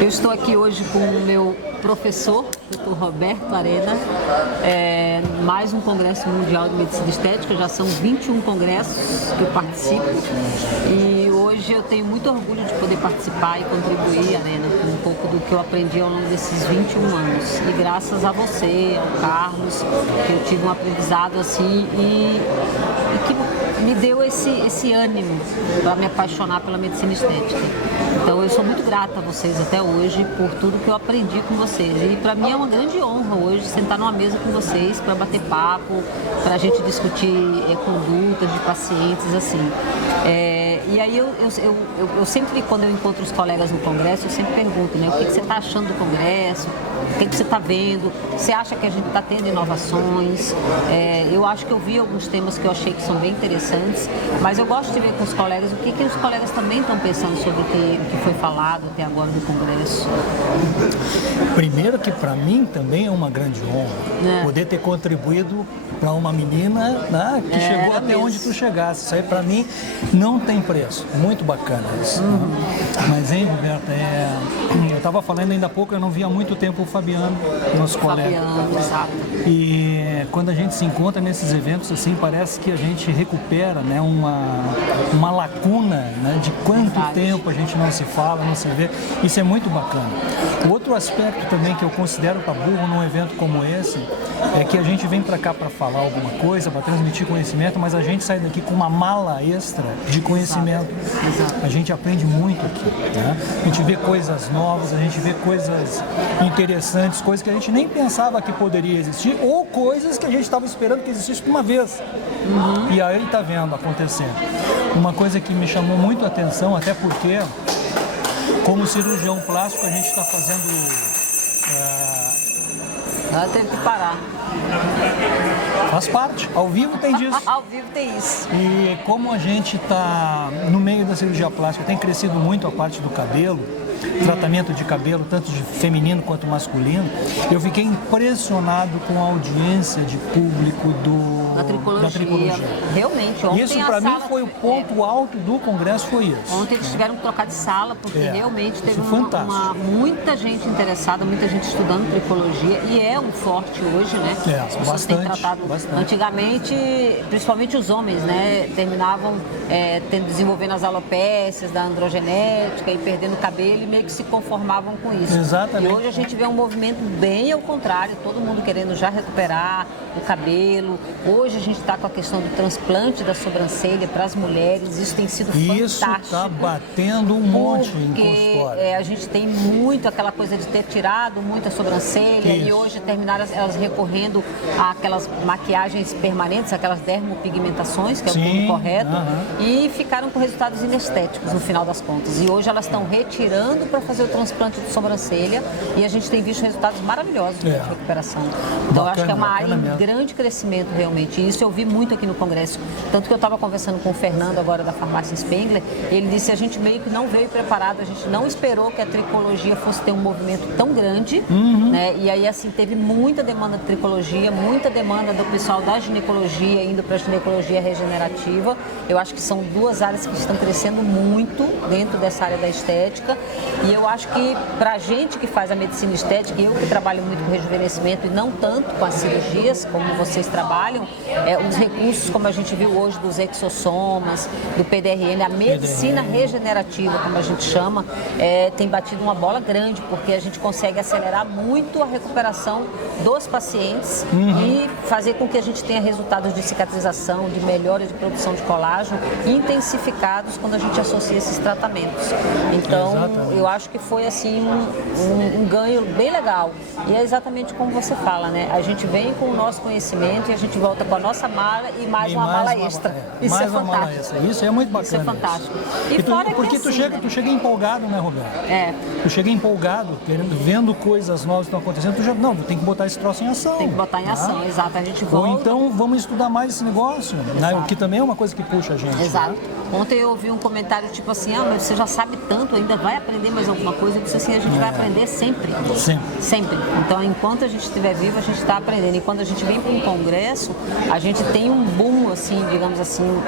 Eu estou aqui hoje com o meu professor, Dr. Roberto Arena, mais um Congresso Mundial de Medicina Estética, já são 21 congressos que eu participo e hoje eu tenho muito orgulho de poder participar e contribuir, Arena, com um pouco do que eu aprendi ao longo desses 21 anos. E graças a você, ao Carlos, que eu tive um aprendizado assim e que me deu esse ânimo para me apaixonar pela medicina estética. Então eu sou muito grata a vocês até hoje por tudo que eu aprendi com vocês. E para mim é uma grande honra hoje sentar numa mesa com vocês para bater papo, para a gente discutir condutas de pacientes assim. E aí eu sempre, quando eu encontro os colegas no congresso, eu sempre pergunto, né, o que você está achando do congresso, o que você está vendo, você acha que a gente está tendo inovações? Eu acho que eu vi alguns temas que eu achei que são bem interessantes, mas eu gosto de ver com os colegas o que os colegas também estão pensando sobre o que foi falado até agora no congresso. Primeiro que para mim também é uma grande honra poder ter contribuído para uma menina, né, que chegou até mesmo onde tu chegasse. Isso aí para mim não tem preço. Muito bacana isso. Mas, hein, Roberta, eu estava falando ainda há pouco, eu não via há muito tempo o Fabiano, nosso colega. Exato. E quando a gente se encontra nesses eventos, assim, parece que a gente recupera, né, uma lacuna, né, de quanto tempo a gente não se fala, não se vê. Isso é muito bacana. Outro aspecto também que eu considero para burro num evento como esse é que a gente vem para cá para falar alguma coisa, para transmitir conhecimento, mas a gente sai daqui com uma mala extra de conhecimento. Exato. A gente aprende muito aqui, né? A gente vê coisas novas, a gente vê coisas interessantes, coisas que a gente nem pensava que poderia existir, ou coisas que a gente estava esperando que existisse uma vez. E aí está vendo acontecendo. Uma coisa que me chamou muito a atenção, até porque, como cirurgião plástico, a gente está fazendo... Ela teve que parar. Faz parte, ao vivo tem disso. Ao vivo tem isso. E como a gente está no meio da cirurgia plástica, tem crescido muito a parte do cabelo, tratamento de cabelo, tanto de feminino quanto masculino, eu fiquei impressionado com a audiência de público da tricologia. Realmente, ontem isso para mim foi o ponto alto do congresso, foi isso. Ontem eles tiveram que trocar de sala, porque realmente teve muita gente interessada, muita gente estudando tricologia, e é um forte hoje, né? As pessoas têm tratado antigamente, principalmente os homens, né? Terminavam desenvolvendo as alopécias da androgenética e perdendo cabelo, e meio que se conformavam com isso. Exatamente. E hoje a gente vê um movimento bem ao contrário, todo mundo querendo já recuperar o cabelo. Hoje a gente está com a questão do transplante da sobrancelha para as mulheres, isso tem sido fantástico. Isso está batendo um monte em consultório. A gente tem muito aquela coisa de ter tirado muita sobrancelha e hoje terminaram elas recorrendo àquelas maquiagens permanentes, aquelas dermopigmentações, que é o termo correto, e ficaram com resultados inestéticos no final das contas. E hoje elas estão retirando para fazer o transplante de sobrancelha e a gente tem visto resultados maravilhosos de recuperação. Então eu acho que é uma área em grande crescimento realmente. E isso eu vi muito aqui no congresso. Tanto que eu estava conversando com o Fernando agora da farmácia Spengler, ele disse que a gente meio que não veio preparado, a gente não esperou que a tricologia fosse ter um movimento tão grande, né? E aí assim teve muita demanda de tricologia, muita demanda do pessoal da ginecologia indo para a ginecologia regenerativa. Eu acho que são duas áreas que estão crescendo muito dentro dessa área da estética. E eu acho que para a gente que faz a medicina estética, eu que trabalho muito com rejuvenescimento e não tanto com as cirurgias, como vocês trabalham, os recursos, como a gente viu hoje, dos exossomas, do PDRN, a medicina regenerativa, como a gente chama, tem batido uma bola grande, porque a gente consegue acelerar muito a recuperação dos pacientes e fazer com que a gente tenha resultados de cicatrização, de melhora de produção de colágeno intensificados quando a gente associa esses tratamentos. Então, eu acho que foi assim um ganho bem legal. E é exatamente como você fala, né? A gente vem com o nosso conhecimento e a gente volta com a nossa mala e mais uma mala extra. Isso é fantástico. Isso é muito bacana. Isso é fantástico. Porque tu chega empolgado, né, Roberto? Tu chega empolgado, vendo coisas novas que estão acontecendo, tu tem que botar esse troço em ação. Tem que botar em ação, exato. A gente volta. Ou então vamos estudar mais esse negócio, né? O que também é uma coisa que puxa a gente. Exato. Né? Ontem eu ouvi um comentário tipo assim, mas você já sabe tanto, ainda vai aprender mais alguma coisa? Eu disse assim, a gente vai aprender sempre. Sempre. Então, enquanto a gente estiver vivo, a gente está aprendendo. E quando a gente vem para um congresso, a gente tem um boom, assim, digamos assim,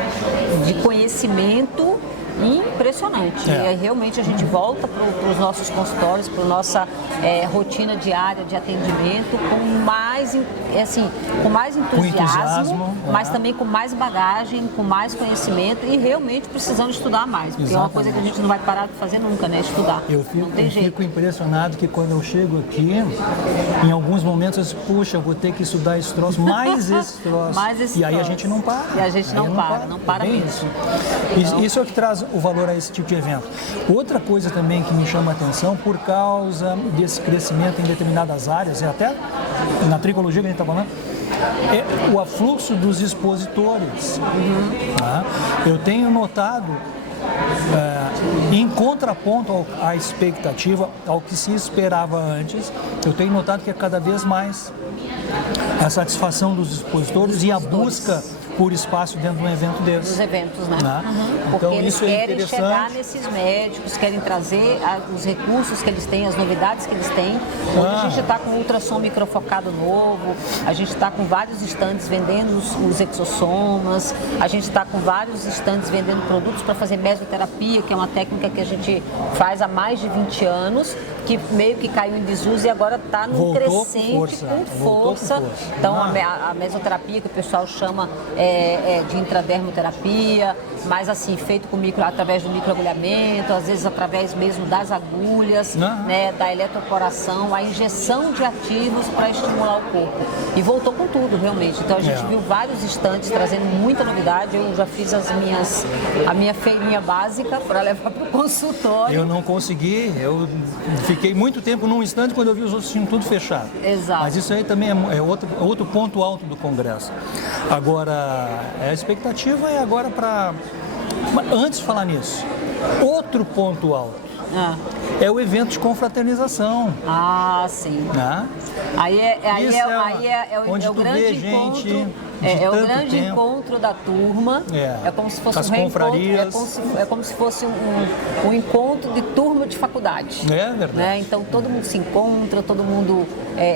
de conhecimento impressionante. E aí, realmente a gente volta para os nossos consultórios, para a nossa rotina diária de atendimento com mais entusiasmo, mas também com mais bagagem, com mais conhecimento e realmente precisando estudar mais. Porque é uma coisa que a gente não vai parar de fazer nunca, né? Estudar. Eu fico impressionado que quando eu chego aqui, em alguns momentos eu digo, puxa, eu vou ter que estudar esse troço, mais esse troço. E aí a gente não para. E a gente não para mesmo. Isso é o que traz o valor a esse tipo de evento. Outra coisa também que me chama a atenção, por causa desse crescimento em determinadas áreas, e até na tricologia que a gente está falando, é o afluxo dos expositores. Tá? Eu tenho notado, em contraponto à expectativa, ao que se esperava antes, eu tenho notado que é cada vez mais a satisfação dos expositores e a busca por espaço dentro de um evento desse. Dos eventos, né? Porque Então, eles isso querem chegar nesses médicos, querem trazer os recursos que eles têm, as novidades que eles têm. Hoje a gente está com ultrassom microfocado novo, a gente está com vários estandes vendendo os exossomas, a gente está com vários estandes vendendo produtos para fazer mesoterapia, que é uma técnica que a gente faz há mais de 20 anos, que meio que caiu em desuso e agora está num crescente com força. Então a mesoterapia, que o pessoal chama de intradermoterapia, mas assim, feito através do microagulhamento, às vezes através mesmo das agulhas, né, da eletroporação, a injeção de ativos para estimular o corpo. E voltou com tudo, realmente. Então a gente viu vários estandes trazendo muita novidade. Eu já fiz a minha feirinha básica para levar para o consultório. Eu não consegui, eu fiquei muito tempo num estande quando eu vi os outros tinham tudo fechado. Exato. Mas isso aí também é outro ponto alto do Congresso. Agora, a expectativa é agora para... Antes de falar nisso, outro ponto alto é o evento de confraternização. Ah, sim. Aí é o grande encontro. É o grande encontro da turma. É como se fosse as um reencontro. confrarias. É como se fosse um encontro de turma de faculdade. É verdade. Né? Então todo mundo se encontra, todo mundo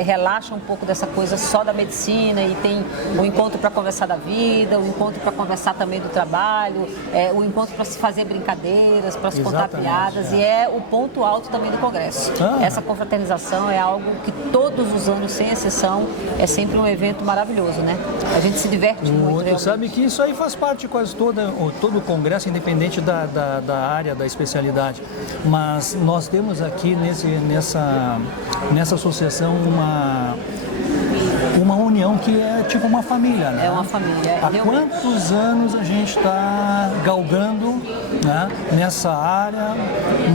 relaxa um pouco dessa coisa só da medicina e tem o encontro para conversar da vida, o encontro para conversar também do trabalho, o encontro para se fazer brincadeiras, para se contar piadas. E é o ponto alto também do Congresso. Essa confraternização é algo que todos os anos, sem exceção, é sempre um evento maravilhoso, né? A gente se diverte muito. Você sabe que isso aí faz parte de quase todo o Congresso, independente da área, da especialidade. Mas nós temos aqui nessa associação uma união que é tipo uma família, né? É uma família. Há quantos anos a gente está galgando, né, nessa área,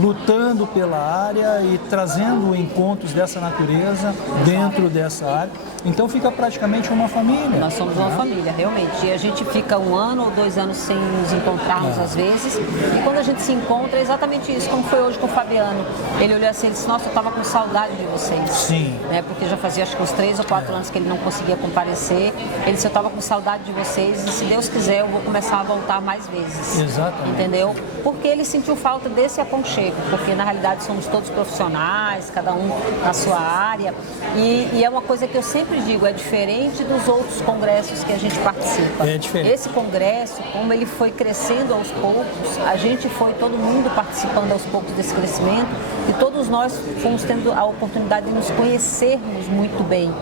lutando pela área e trazendo encontros dessa natureza dentro dessa área. Então fica praticamente uma família. Nós somos uma família, realmente. E a gente fica 1 ano ou 2 anos sem nos encontrarmos às vezes. E quando a gente se encontra, é exatamente isso, como foi hoje com o Fabiano. Ele olhou assim e disse, nossa, eu estava com saudade de vocês. Sim. Né? Porque já fazia acho que uns 3 ou 4 anos que ele não conseguia comparecer. Ele disse, eu estava com saudade de vocês e se Deus quiser eu vou começar a voltar mais vezes. Exatamente. Entendeu? Porque ele sentiu falta desse aconchego, porque na realidade somos todos profissionais, cada um na sua área. E é uma coisa que eu sempre digo, é diferente dos outros congressos que a gente participa. É diferente. Esse congresso, como ele foi crescendo aos poucos, a gente foi todo mundo participando aos poucos desse crescimento e todos nós fomos tendo a oportunidade de nos conhecermos muito bem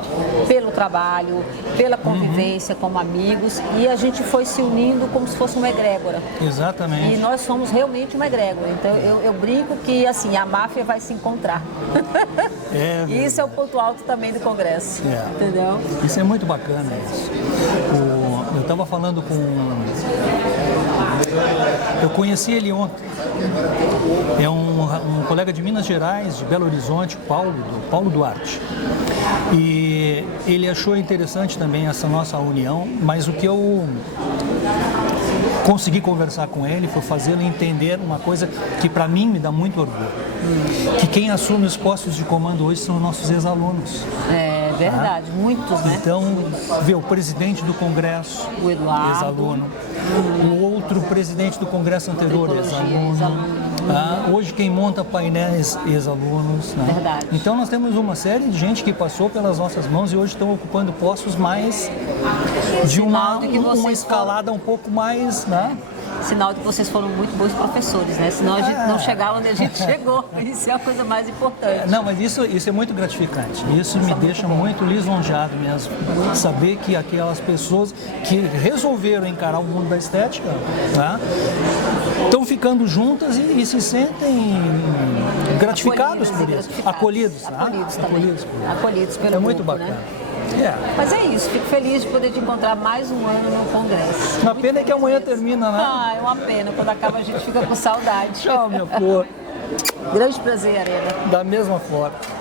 pelo trabalho, pela convivência como amigos e a gente foi se unindo como se fosse uma egrégora. Exatamente. E nós somos realmente uma egrégora. Então eu brinco que assim, a máfia vai se encontrar. E isso é o ponto alto também do congresso. Entendeu? Isso é muito bacana. Isso. Eu estava falando com... Eu conheci ele ontem. É um colega de Minas Gerais, de Belo Horizonte, Paulo Duarte. E ele achou interessante também essa nossa união, mas o que eu consegui conversar com ele foi fazê-lo entender uma coisa que para mim me dá muito orgulho. Que quem assume os postos de comando hoje são nossos ex-alunos. É verdade, muitos, né? Então, vê o presidente do Congresso, o Eduardo, ex-aluno, o outro presidente do Congresso anterior, ex-aluno. Hoje quem monta painéis, ex-alunos. Né? Verdade. Então nós temos uma série de gente que passou pelas nossas mãos e hoje estão ocupando postos mais de uma escalada um pouco mais, né? sinal de que vocês foram muito bons professores, né? Senão a gente não chegava onde a gente chegou. Isso é a coisa mais importante. Não, mas isso é muito gratificante. Isso me deixa muito lisonjeado mesmo. Saber que aquelas pessoas que resolveram encarar o mundo da estética, tá, estão ficando juntas e se sentem gratificados por isso. Acolhidos. Acolhidos pelo É muito grupo, bacana. Né? Mas é isso, fico feliz de poder te encontrar mais um ano no Congresso. Uma pena é que amanhã termina, né? Ah, é uma pena. Quando acaba a gente fica com saudade. Tchau, minha flor. Grande prazer, Arena. Da mesma forma.